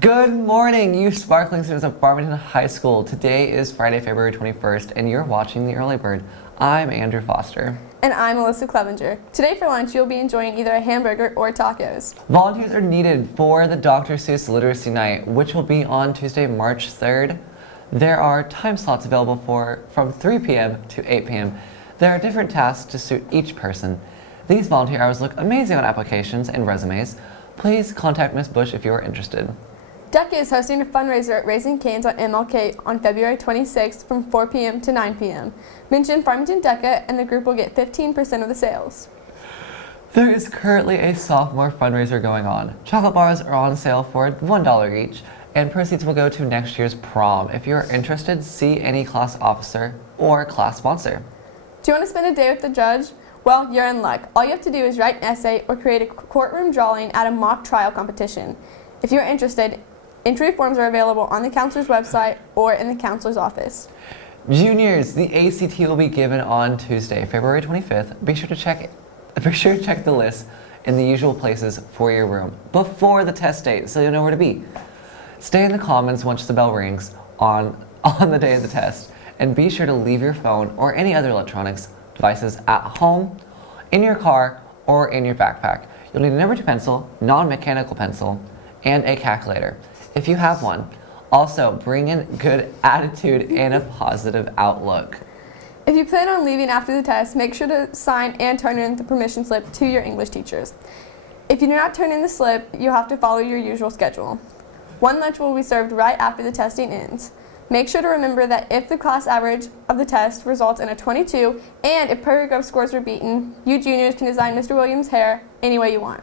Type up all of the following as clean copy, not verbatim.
Good morning, you sparkling students of Farmington High School. Today is Friday, February 21st, and you're watching The Early Bird. I'm Andrew Foster. And I'm Alyssa Clevenger. Today for lunch, you'll be enjoying either a hamburger or tacos. Volunteers are needed for the Dr. Seuss Literacy Night, which will be on Tuesday, March 3rd. There are time slots available from 3 p.m. to 8 p.m. There are different tasks to suit each person. These volunteer hours look amazing on applications and resumes. Please contact Ms. Bush if you are interested. DECA is hosting a fundraiser at Raising Cane's on MLK on February 26th from 4 p.m. to 9 p.m. Mention Farmington DECA and the group will get 15% of the sales. There is currently a sophomore fundraiser going on. Chocolate bars are on sale for $1 each, and proceeds will go to next year's prom. If you're interested, see any class officer or class sponsor. Do you want to spend a day with the judge? Well, you're in luck. All you have to do is write an essay or create a courtroom drawing at a mock trial competition. If you're interested, entry forms are available on the counselor's website or in the counselor's office. Juniors, the ACT will be given on Tuesday, February 25th. Be sure to check the list in the usual places for your room before the test date so you'll know where to be. Stay in the commons once the bell rings on the day of the test, and be sure to leave your phone or any other electronics devices at home, in your car, or in your backpack. You'll need a number 2 pencil, non-mechanical pencil, and a calculator if you have one. Also, bring in good attitude and a positive outlook. If you plan on leaving after the test, make sure to sign and turn in the permission slip to your English teachers. If you do not turn in the slip, you'll have to follow your usual schedule. One lunch will be served right after the testing ends. Make sure to remember that if the class average of the test results in a 22 and if Prairie Grove scores were beaten, you juniors can design Mr. Williams' hair any way you want.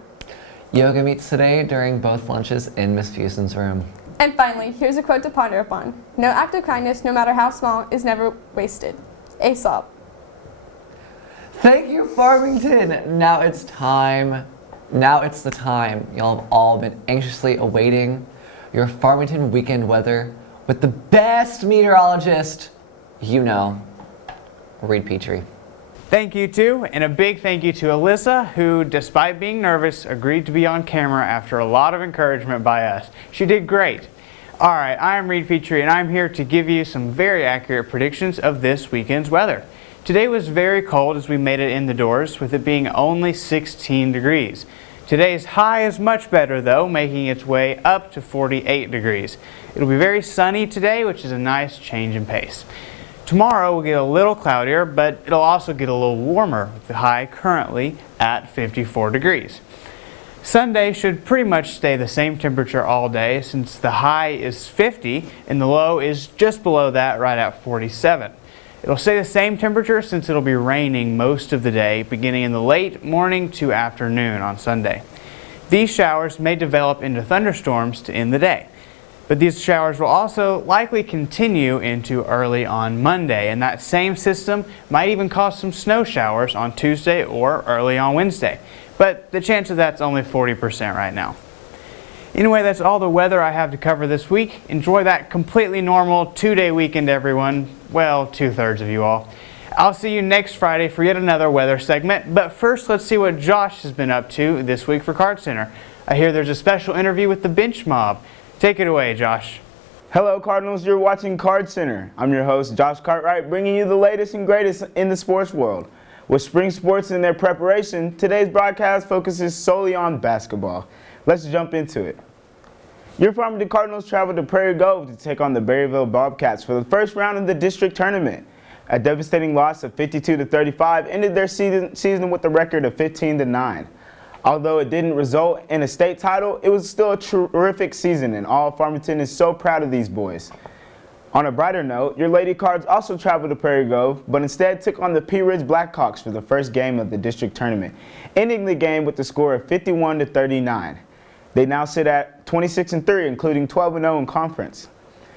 Yoga meets today during both lunches in Miss Fuson's room. And finally, here's a quote to ponder upon. No act of kindness, no matter how small, is never wasted. Aesop. Thank you, Farmington. Now it's the time y'all have all been anxiously awaiting your Farmington weekend weather with the best meteorologist you know, Reed Petrie. Thank you too, and a big thank you to Alyssa, who, despite being nervous, agreed to be on camera after a lot of encouragement by us. She did great. Alright, I am Reed Petrie, and I'm here to give you some very accurate predictions of this weekend's weather. Today was very cold as we made it in the doors, with it being only 16 degrees. Today's high is much better though, making its way up to 48 degrees. It'll be very sunny today, which is a nice change in pace. Tomorrow will get a little cloudier, but it'll also get a little warmer, with the high currently at 54 degrees. Sunday should pretty much stay the same temperature all day, since the high is 50 and the low is just below that, right at 47. It'll stay the same temperature since it'll be raining most of the day, beginning in the late morning to afternoon on Sunday. These showers may develop into thunderstorms to end the day. But these showers will also likely continue into early on Monday, and that same system might even cause some snow showers on Tuesday or early on Wednesday. But the chance of that's only 40% right now. Anyway, that's all the weather I have to cover this week. Enjoy that completely normal 2-day weekend, everyone. Well, 2/3 of you all. I'll see you next Friday for yet another weather segment. But first, let's see what Josh has been up to this week for Card Center. I hear there's a special interview with the Bench Mob. Take it away, Josh. Hello, Cardinals. You're watching Card Center. I'm your host, Josh Cartwright, bringing you the latest and greatest in the sports world. With spring sports in their preparation, today's broadcast focuses solely on basketball. Let's jump into it. Your Farmington Cardinals traveled to Prairie Grove to take on the Berryville Bobcats for the first round of the district tournament. A devastating loss of 52-35 ended their season with a record of 15-9. Although it didn't result in a state title, it was still a terrific season, and all Farmington is so proud of these boys. On a brighter note, your Lady Cards also traveled to Prairie Grove, but instead took on the Pea Ridge Blackhawks for the first game of the district tournament, ending the game with the score of 51-39. They now sit at 26-3, including 12-0 in conference.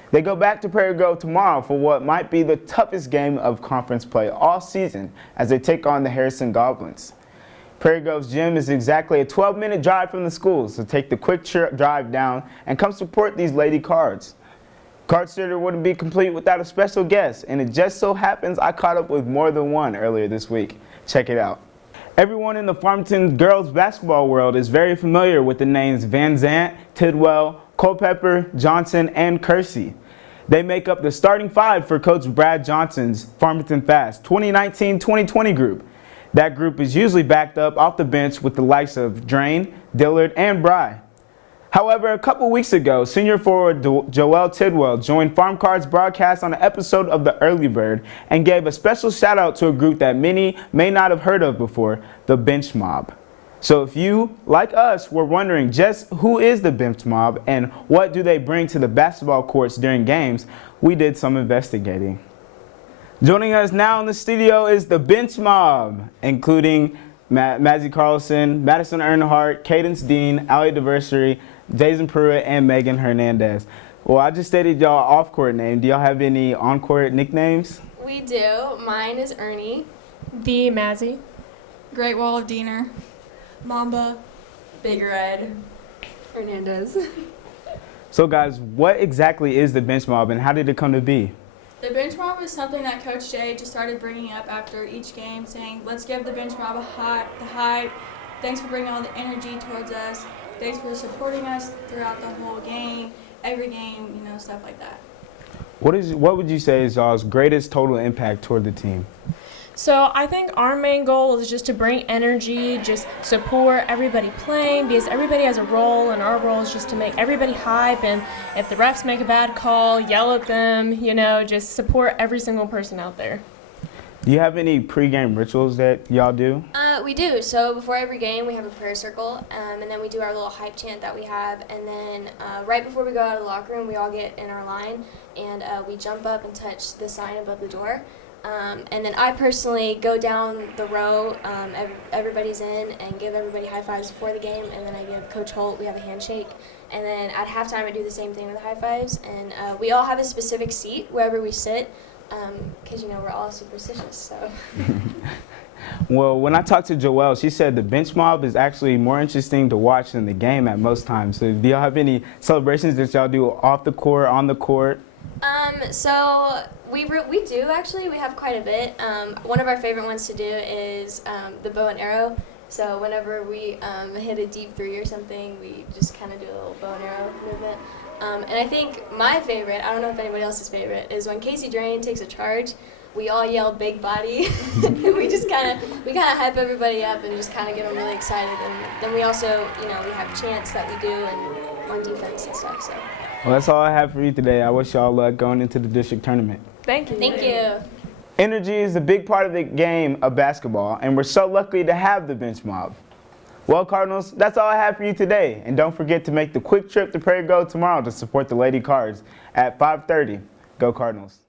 They go back to Prairie Grove tomorrow for what might be the toughest game of conference play all season as they take on the Harrison Goblins. Prairie Grove's gym is exactly a 12-minute drive from the school, so take the quick drive down and come support these Lady Cards. Card Center wouldn't be complete without a special guest, and it just so happens I caught up with more than one earlier this week. Check it out. Everyone in the Farmington girls basketball world is very familiar with the names Van Zant, Tidwell, Culpepper, Johnson, and Kersey. They make up the starting five for Coach Brad Johnson's Farmington Fast 2019-2020 group. That group is usually backed up off the bench with the likes of Drain, Dillard, and Bry. However, a couple weeks ago, senior forward Joel Tidwell joined Farm Card's broadcast on an episode of The Early Bird and gave a special shout out to a group that many may not have heard of before, the Bench Mob. So if you, like us, were wondering just who is the Bench Mob and what do they bring to the basketball courts during games, we did some investigating. Joining us now in the studio is the Bench Mob, including Mazzy Carlson, Madison Earnhardt, Cadence Dean, Ali Diversary, Jason Pruitt, and Megan Hernandez. Well, I just stated y'all off-court name. Do y'all have any on-court nicknames? We do. Mine is Ernie. The Mazzy. Great Wall of Diener. Mamba. Big Red. Hernandez. So guys, what exactly is the Bench Mob and how did it come to be? The bench mob is something that Coach Jay just started bringing up after each game, saying, let's give the bench mob the hype. Thanks for bringing all the energy towards us. Thanks for supporting us throughout the whole game, every game, stuff like that. What would you say is y'all's greatest total impact toward the team? So I think our main goal is just to bring energy, just support everybody playing, because everybody has a role, and our role is just to make everybody hype, and if the refs make a bad call, yell at them, just support every single person out there. Do you have any pregame rituals that y'all do? We do. So before every game, we have a prayer circle, and then we do our little hype chant that we have. And then right before we go out of the locker room, we all get in our line, and we jump up and touch the sign above the door. And then I personally go down the row, everybody's in, and give everybody high fives before the game. And then I give Coach Holt, we have a handshake. And then at halftime, I do the same thing with the high fives. And we all have a specific seat wherever we sit, because, we're all superstitious. So. Well, when I talked to Joelle, she said the Bench Mob is actually more interesting to watch than the game at most times. So do y'all have any celebrations that y'all do off the court, on the court? So we do actually. We have quite a bit. One of our favorite ones to do is the bow and arrow. So whenever we hit a deep three or something, we just kind of do a little bow and arrow movement. And I think my favorite, I don't know if anybody else's favorite, is when Casey Drain takes a charge. We all yell "big body." we kind of hype everybody up and just kind of get them really excited. And then we also, we have chants that we do and on defense and stuff. So. Well, that's all I have for you today. I wish y'all luck going into the district tournament. Thank you. Thank you. Energy is a big part of the game of basketball, and we're so lucky to have the Bench Mob. Well, Cardinals, that's all I have for you today. And don't forget to make the quick trip to Prairie Grove tomorrow to support the Lady Cards at 5:30. Go Cardinals.